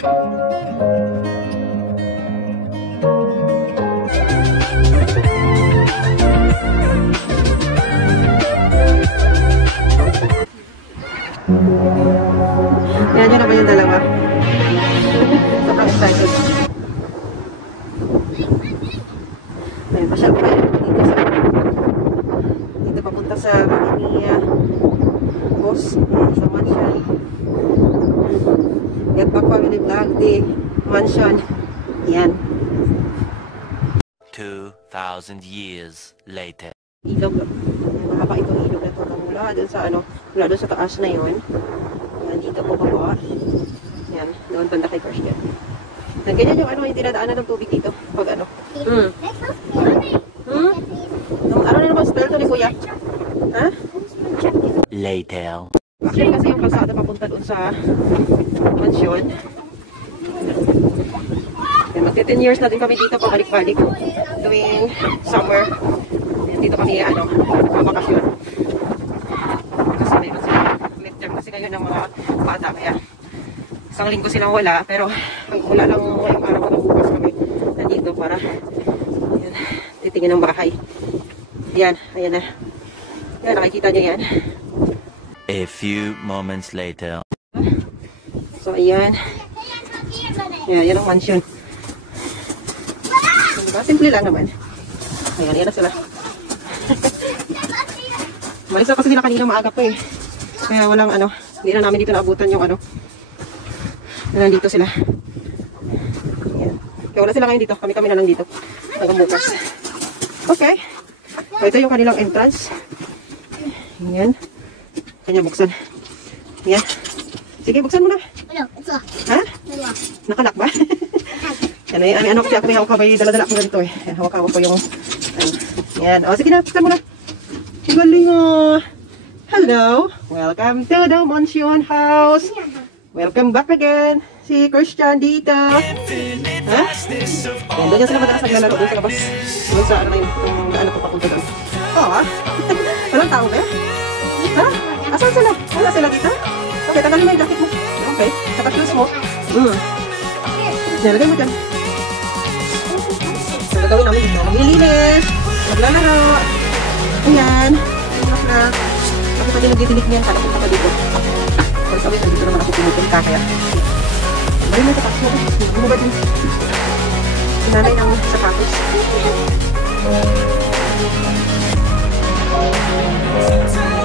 Yan yun naman yung dalawa. Sobrang excited. Ayun, pasyal ko kayo dito papunta sa bahay ni boss sa mansion. Get back family vlog di mansion. Yan. 2,000 years later. Ilog. Mahaba itong ilog na ito. Mula dun sa mula dun sa taas na yun. Yan, dito po baba. Yan, doon banda kay Christian. Yan, ganyan yung yung tinadaanan ng tubig dito. Pag Ano na naman spell to ni Kuya? Ha? Later. Actually kasi yung kalsada papunta doon sa mansion. Yan, magti 10 years na din kami dito pabalik-balik. Tuwing summer. Yan, dito kami babakasyon. Kasi mayroon sila midterm kasi ngayon ng mga bata. Kaya isang linggo silang wala. Pero wala lang ngayong araw na bukas kami nandito para yan, titingin ng bahay. Yan, ayan na. Yan, nakikita nyo yan. A few moments later. So, ayan. Yan ang mansion. Diba? Simple lang naman. Ayan, ayan na sila. Malis na kasi sila kanina maaga pa eh. Kaya walang hindi na namin dito naabutan yung nandito sila. Ayan. Kaya wala sila ngayon dito. Kami na lang dito. Hanggang bukas. Okay. So, ito yung kanilang entrance. Ayan. Kanya buksan. Ayan. Sige, buksan mo na. Ha? Nakalak ba? Ano kasi ako may hawak ka ba yung dala-dala ko ganito eh. Hawak-hawak ko yung Ayan. O, sige na. Buksan mo na. Galing Hello. Welcome to the mansion house. Welcome back again. Si Christian dito. Ha? Ayan, doon yan sila madalas naglalaro doon sa labas. Doon sa yung daan na papunta doon. Oo, walang tao ba? Ha? Asan sila? Wala sila dito? Okay, tagalin mo yung jacket mo. Okay, saka shoes mo. Nalagay mo dyan. So, gagawin namin dito. Maglilinis. Maglalaro. Ayan. Ayan. Bakit pati nagdidilig niyan? Kala punta ka dito. So, sabi, nandito naman ako pumupunta kaya. Bari mo sapatos mo. Ano ba din? Sinanay ng sapatos. Sometimes